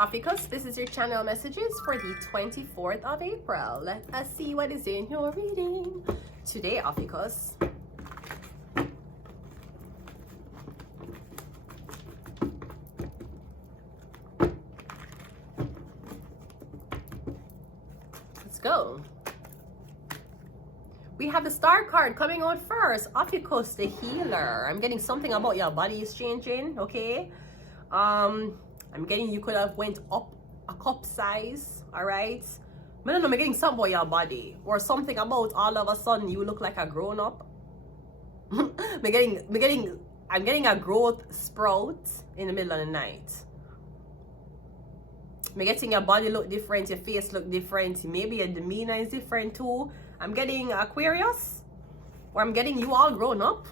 OPHIUCHUS, this is your channel messages for the 24th of April. Let us see what is in your reading today, OPHIUCHUS. Let's go. We have the star card coming out first. OPHIUCHUS, the healer. I'm getting something about your body is changing, okay? I'm getting you could have went up a cup size, all right? I don't know, I'm getting something about your body or something about all of a sudden you look like a grown up. I'm getting a growth sprout in the middle of the night. I'm getting your body look different, your face look different, maybe your demeanor is different too. I'm getting Aquarius, or I'm getting you all grown up.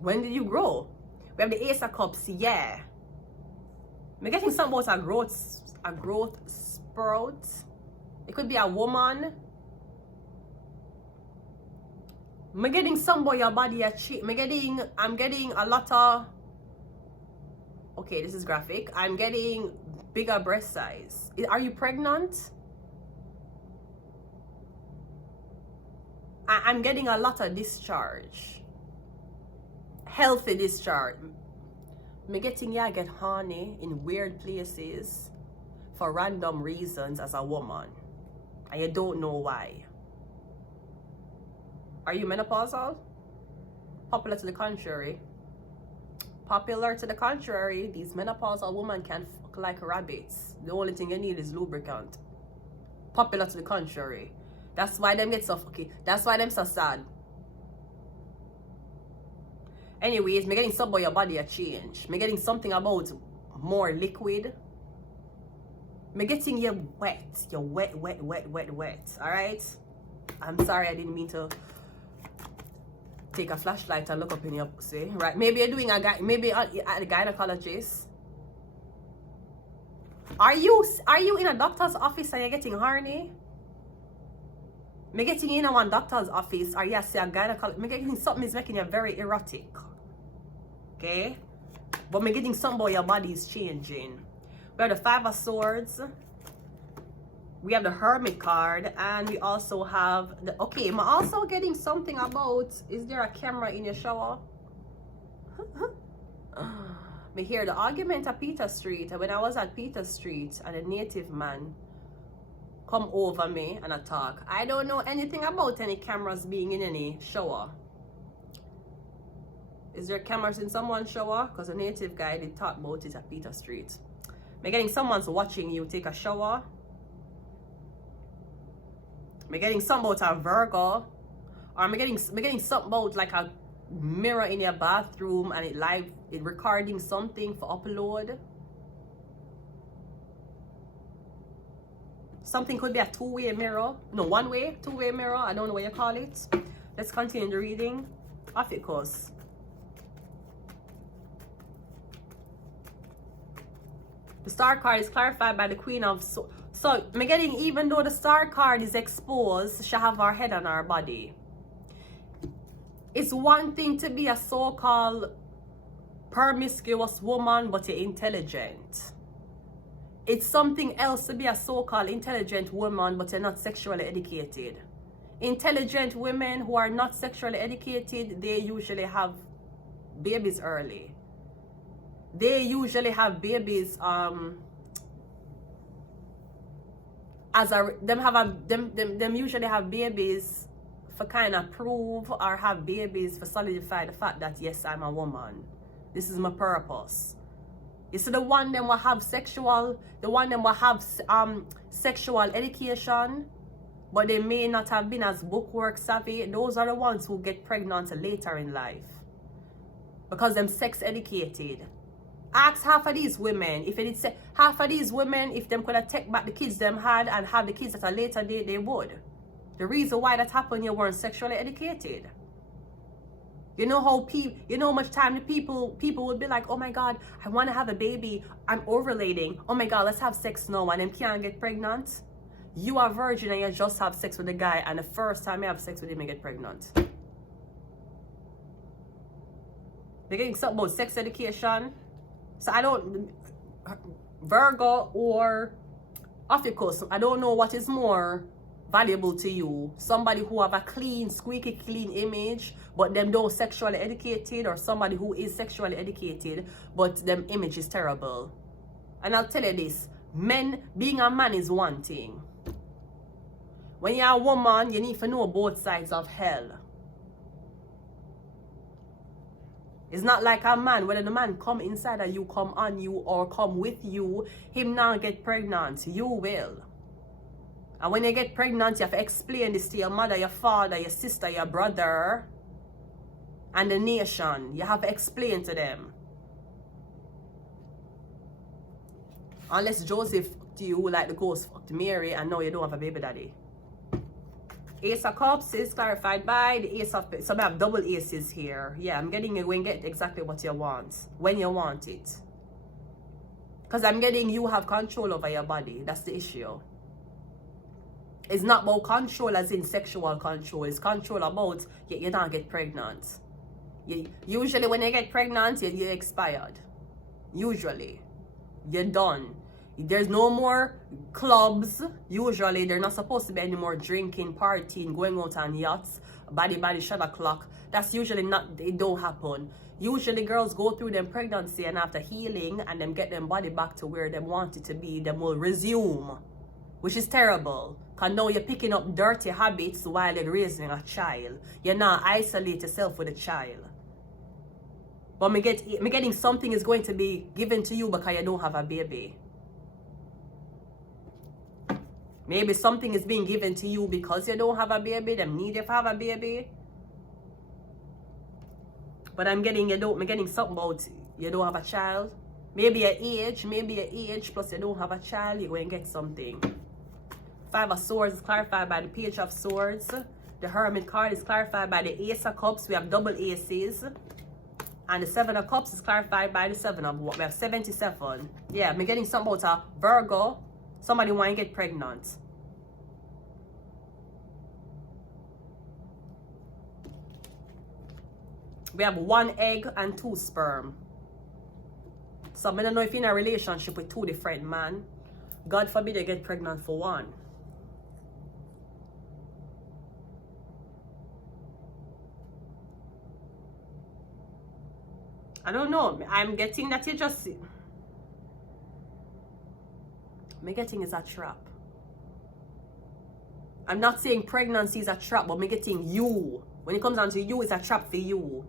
When did you grow? We have the Ace of Cups, yeah. I'm getting something about a growth sprout. It could be a woman. I'm getting something about your body. I'm getting a lot of. Okay, this is graphic. I'm getting bigger breast size. Are you pregnant? I'm getting a lot of discharge. Healthy discharge. I'm getting you get horny in weird places for random reasons as a woman. And you don't know why. Are you menopausal? Popular to the contrary. Popular to the contrary, these menopausal women can fuck like rabbits. The only thing you need is lubricant. Popular to the contrary. That's why them get so fucky. That's why them so sad. Anyways, I'm getting something about your body a change. I'm getting something about more liquid. I'm getting you wet. You're wet. Alright? I'm sorry, I didn't mean to take a flashlight and look up in your pussy. Right? Maybe you're doing maybe at a gynecologist. Are you in a doctor's office and you're getting horny? I'm getting in one doctor's office or yes, a gynecologist. I'm getting something is making you very erotic. Okay? But I'm getting something about your body is changing. We have the Five of Swords. We have the Hermit card. And we also have the... Okay, I'm also getting something about... Is there a camera in your shower? Me hear the argument at Peter Street. When I was at Peter Street and a native man come over me and I talk. I don't know anything about any cameras being in any shower. Is there cameras in someone's shower? Because a native guy did talk about it at Peter Street. I'm getting someone's watching you take a shower. I'm getting something about a Virgo. Or I'm getting something about like a mirror in your bathroom and it recording something for upload. Something could be a two-way mirror. No, one-way, two-way mirror. I don't know what you call it. Let's continue the reading. OPHIUCHUS. The star card is clarified by the Queen of Swords. So, I'm getting, even though the star card is exposed, she have her head on her body. It's one thing to be a so-called promiscuous woman, but you're intelligent. It's something else to be a so-called intelligent woman, but you're not sexually educated. Intelligent women who are not sexually educated, they usually have babies early. They usually have babies them usually have babies for kind of prove or have babies for solidify the fact that yes, I'm a woman. This is my purpose. You see the one them will have sexual education, but they may not have been as bookwork savvy. Those are the ones who get pregnant later in life. Because them sex educated. Ask half of these women, if them could have take back the kids them had and have the kids at a later date, they would. The reason why that happened, you weren't sexually educated. You know how much time the people would be like, oh my God, I want to have a baby. I'm ovulating. Oh my God, let's have sex now, and them can't get pregnant. You are a virgin and you just have sex with a guy, and the first time you have sex with him, you get pregnant. They're getting something about sex education. So I don't. Virgo or OPHIUCHUS. I don't know what is more valuable to you. Somebody who have a clean, squeaky clean image, but them don't sexually educated, or somebody who is sexually educated, but them image is terrible. And I'll tell you this, being a man is one thing. When you're a woman, you need to know both sides of hell. It's not like a man, whether the man come inside of you, come on you, or come with you, him now get pregnant, you will. And when you get pregnant, you have to explain this to your mother, your father, your sister, your brother, and the nation. You have to explain to them. Unless Joseph to you like the ghost fucked Mary and now you don't have a baby daddy. Ace of Cups is clarified by the Ace of... So I have double aces here. Yeah, I'm getting you when you get exactly what you want. When you want it. Because I'm getting you have control over your body. That's the issue. It's not about control as in sexual control. It's control about you don't get pregnant. Usually when you get pregnant, you're expired. Usually. You're done. There's no more clubs. Usually there's not supposed to be any more drinking, partying, going out on yachts, body shot o'clock. That's usually not, it don't happen. Usually girls go through them pregnancy and after healing and them get them body back to where they want it to be, them will resume. Which is terrible. Because now you're picking up dirty habits while you're raising a child. You're not isolate yourself with a child. But me getting something is going to be given to you because you don't have a baby. Maybe something is being given to you because you don't have a baby. Them need you to have a baby. But I'm getting something about you don't have a child. Maybe your age plus you don't have a child, you're going to get something. 5 of Swords is clarified by the Page of Swords. The Hermit card is clarified by the Ace of Cups. We have double aces. And the 7 of Cups is clarified by the 7 of... We have 77. Yeah, I'm getting something about a Virgo. Somebody want to get pregnant. We have 1 egg and 2 sperm. So I don't know if you're in a relationship with 2 different men. God forbid you get pregnant for 1. I don't know. I'm getting that you just... I'm getting is a trap. I'm not saying pregnancy is a trap, but I'm getting you. When it comes down to you, it's a trap for you.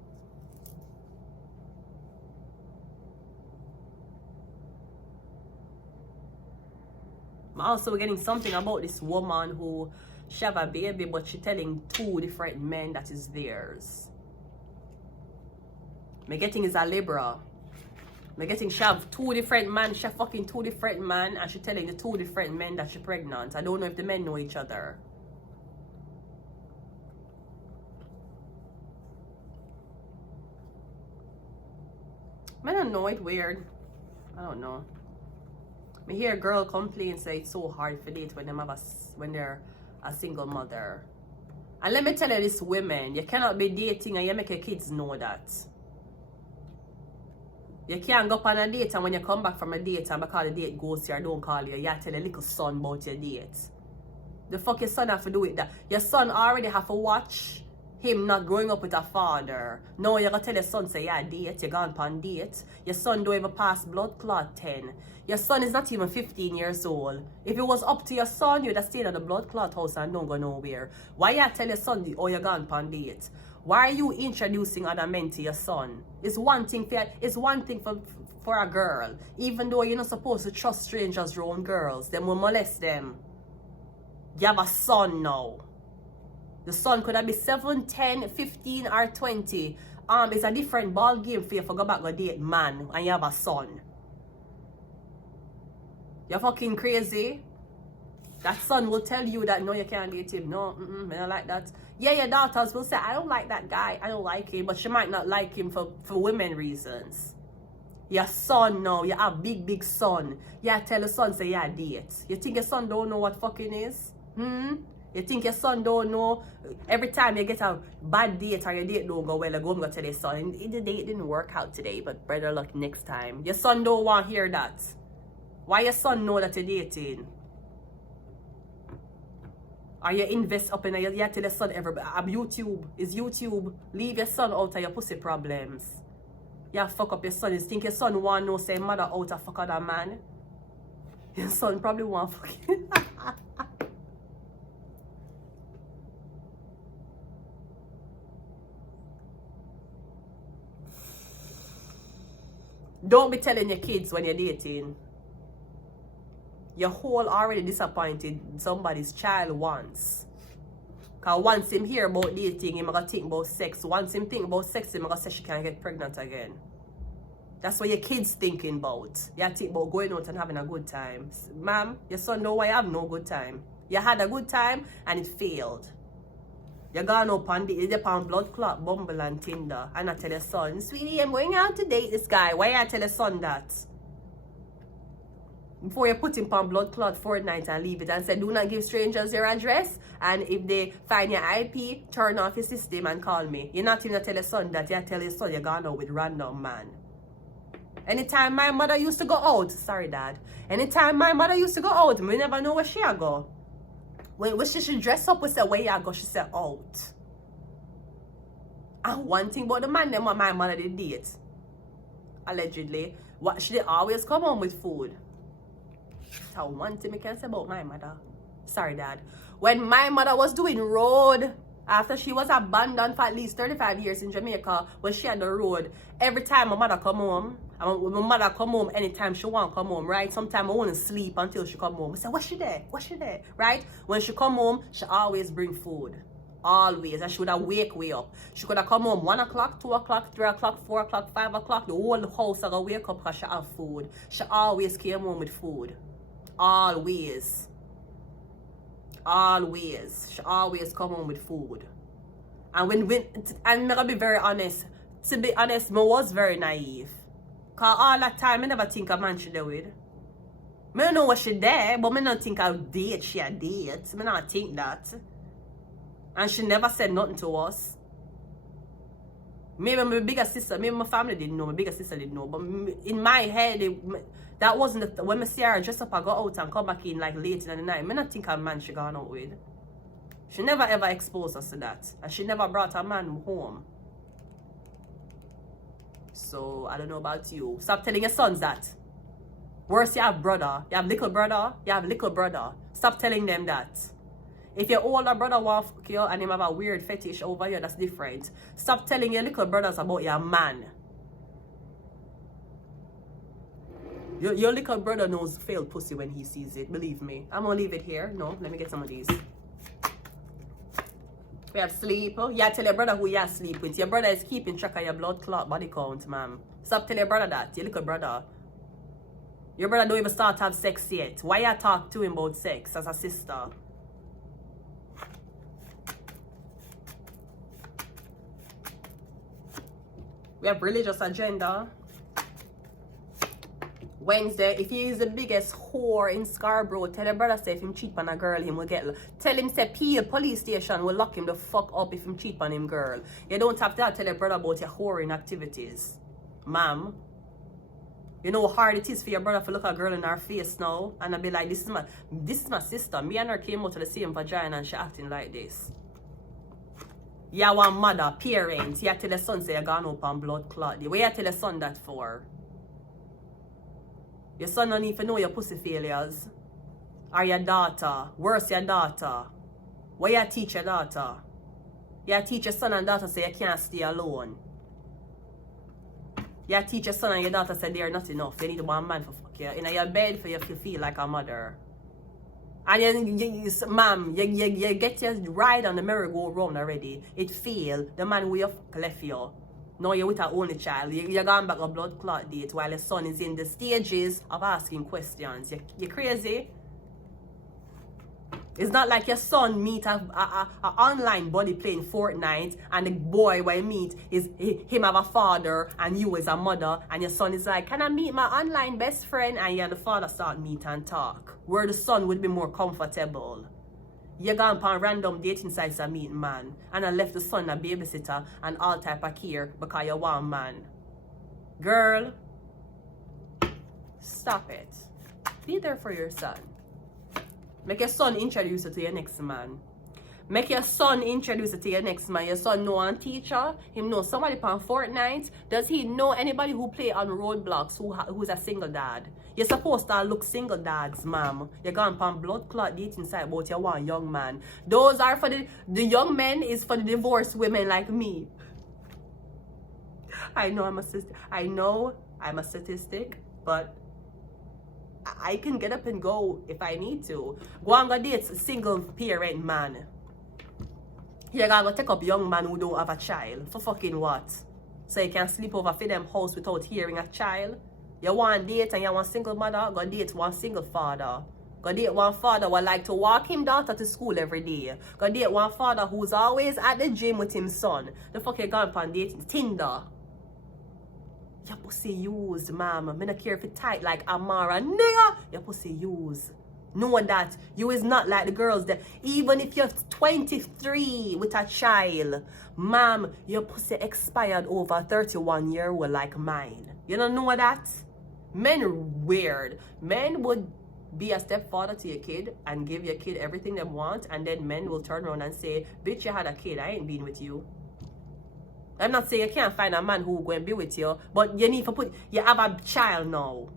I'm also getting something about this woman who she have a baby, but she telling 2 different men that is theirs. I'm getting is a Libra. I'm getting she have 2 different men, she fucking 2 different men, and she telling the 2 different men that she pregnant. I don't know if the men know each other. I don't know, it's weird. I don't know. I hear a girl complain say it's so hard for date when they're a single mother. And let me tell you this, women, you cannot be dating and you make your kids know that. You can't go up on a date and when you come back from a date and because the date goes here, don't call you. You tell your little son about your date. The fuck your son have to do with that? Your son already have to watch him not growing up with a father. Now you're going to tell your son, say, yeah, date, you're gone on date. Your son don't even pass blood clot 10. Your son is not even 15 years old. If it was up to your son, you'd have stayed at the blood clot house and don't go nowhere. Why you tell your son, oh, you're gone on date? Why are you introducing other men to your son? It's one thing for a girl. Even though you're not supposed to trust strangers around girls, them will molest them. You have a son now. The son could have been 7, 10, 15, or 20. It's a different ball game for you to go back and date man and you have a son. You're fucking crazy. That son will tell you that no, you can't date him. No, I don't like that. Yeah, your daughters will say, I don't like that guy. I don't like him. But she might not like him for women reasons. Your son now, you have big son. You tell your son, say, yeah, date. You think your son don't know what fucking is? You think your son don't know? Every time you get a bad date or your date don't go well, you go and go tell your son, the date didn't work out today, but better luck next time. Your son don't want to hear that. Why your son know that you're dating? Or you invest up in a, you tell your son YouTube. Is YouTube. Leave your son out of your pussy problems. You fuck up your son. You think your son want no say mother out of fuck other man? Your son probably want fucking. Don't be telling your kids when you're dating. Your whole already disappointed somebody's child once. Because once him hear about dating, him gonna think about sex. Once him think about sex, him gonna say she can't get pregnant again. That's what your kids thinking about. You think about going out and having a good time. Ma'am, your son know why you have no good time. You had a good time and it failed. You gone up on blood clot, Bumble and Tinder. And I tell your son, sweetie, I'm going out to date this guy. Why I tell your son that? Before you put him on blood clot fortnight and leave it and say, do not give strangers your address. And if they find your IP, turn off your system and call me. You're not even tell your son that. You tell your son you're gone out with random man. Anytime my mother used to go out, sorry dad. Anytime my mother used to go out, we never know where she go. When she should dress up, we say, where you go? She said, out. And one thing about the man, them what my mother did date, allegedly, what she did always come home with food. So one thing I can say about my mother. Sorry, Dad. When my mother was doing road, after she was abandoned for at least 35 years in Jamaica, when she had the road, every time my mother come home, and when my mother come home anytime she want to come home, right? Sometimes I want to sleep until she come home. I say, what's she there? What's she there? Right? When she come home, she always bring food. Always. And she would have wake way up. She could have come home 1 o'clock, 2 o'clock, 3 o'clock, 4 o'clock, 5 o'clock. The whole house would wake up because she have food. She always came home with food. Always. Always. She always come home with food. And and I'm gonna be very honest. To be honest, I was very naive. Cause all that time I never think a man she there with. I don't know what she there, but I don't think I'll date she a date. I don't think that. And she never said nothing to us. Maybe my bigger sister, maybe my family didn't know, my bigger sister didn't know. But in my head, that wasn't the, when I see her dress up, I go out and come back in like late in the night. I don't think a man she gone out with. She never ever exposed us to that. And she never brought a man home. So, I don't know about you. Stop telling your sons that. Worse, you have brother. You have little brother. You have little brother. Stop telling them that. If your older brother wants to fuck you and him have a weird fetish over you, that's different. Stop telling your little brothers about your man. Your little brother knows failed pussy when he sees it. Believe me. I'm going to leave it here. No, let me get some of these. We have sleep. You tell your brother who you have sleep with. Your brother is keeping track of your blood clot body count, ma'am. Stop telling your brother that. Your little brother. Your brother don't even start to have sex yet. Why you talk to him about sex as a sister? We have religious agenda. Wednesday, if he is the biggest whore in Scarborough, tell your brother say if him cheat on a girl, him will get. Tell him say Peel police station will lock him the fuck up if him cheat on him girl. You don't have to tell your brother about your whoring activities. Ma'am. You know how hard it is for your brother to look a girl in her face now and I'll be like, this is my sister. Me and her came out to the same vagina and she acting like this. You want mother, parents, you tell your son say you're gone up on blood clot. What you tell your son that for? Your son don't even know your pussy failures. Or your daughter. Worse, your daughter. What you teach your daughter? You teach your son and daughter say you can't stay alone. You teach your son and your daughter say they're not enough. They need one man for fuck you. In your bed for you to feel like a mother. And you ma'am, you get your ride on the merry-go-round already. It failed. The man who you left you. Now you're with her only child. You're going back a blood clot date while your son is in the stages of asking questions. You're crazy. It's not like your son meet a online buddy playing Fortnite and the boy where you meet is him have a father and you as a mother and your son is like, can I meet my online best friend? And you and the father start meet and talk. Where the son would be more comfortable. You gone on random dating sites and meet man and I left the son a babysitter and all type of care because you want man. Girl, stop it. Be there for your son. Make your son introduce you to your next man. Make your son introduce you to your next man. Your son know one teacher. Him know somebody on Fortnite. Does he know anybody who play on Roadblocks who's a single dad? You're supposed to look single dads, ma'am. You're going on blood clot dating site about your one young man. Those are for the young men is for the divorced women like me. I know I'm a statistic, but I can get up and go if I need to. Go and go date a single parent man. You're gonna go take up young man who don't have a child. For fucking what? So you can sleep over for them house without hearing a child? You want date and you want single mother? Go date one single father. Go date one father who like to walk him daughter to school every day. Go date one father who's always at the gym with his son. The fuck you gone on dating Tinder? Your pussy used, ma'am. Me not care if it tight like Amara. Nigga, your pussy used. Know that you is not like the girls that even if you're 23 with a child, ma'am, your pussy expired over a 31-year-old like mine. You don't know that? Men are weird. Men would be a stepfather to your kid and give your kid everything they want, and then men will turn around and say, bitch, you had a kid, I ain't been with you. I'm not saying you can't find a man who will go and be with you, but you need to you have a child now.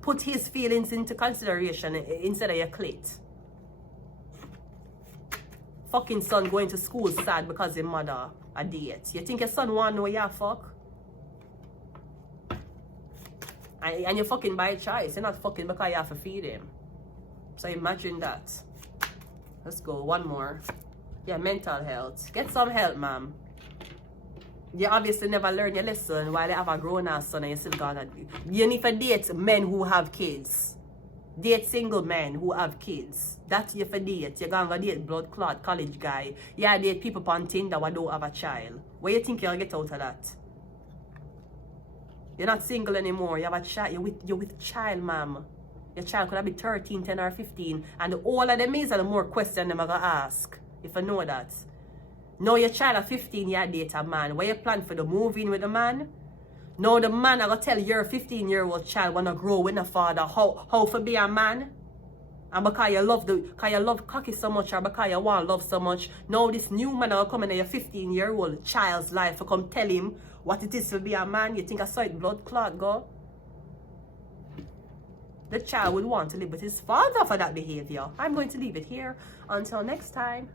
Put his feelings into consideration instead of your clit. Fucking son going to school sad because his mother a date. You think your son want to know you fuck? And you're fucking by choice. You're not fucking because you have to feed him. So imagine that. Let's go. One more. Yeah, mental health. Get some help, ma'am. You obviously never learn your lesson while you have a grown-ass son and you're still gonna... You need to date men who have kids. Date single men who have kids. That's you for date. You're gonna date blood clot college guy. Yeah, date people on Tinder who don't have a child. What do you think you'll get out of that? You're not single anymore. You have a child. You're with child, ma'am. Your child could have been 13, 10 or 15. And the older them is, the more questions them are gonna ask. If you know that. Now your child at 15 year date a man. What you plan for the moving with the man? Now the man are gonna tell your 15-year-old child wanna grow with a father how to be a man. And because you love cocky so much or because you want love so much, now this new man are coming in your 15-year-old child's life to come tell him what it is to be a man. You think I saw it blood clot go? The child would want to live with his father for that behavior. I'm going to leave it here. Until next time.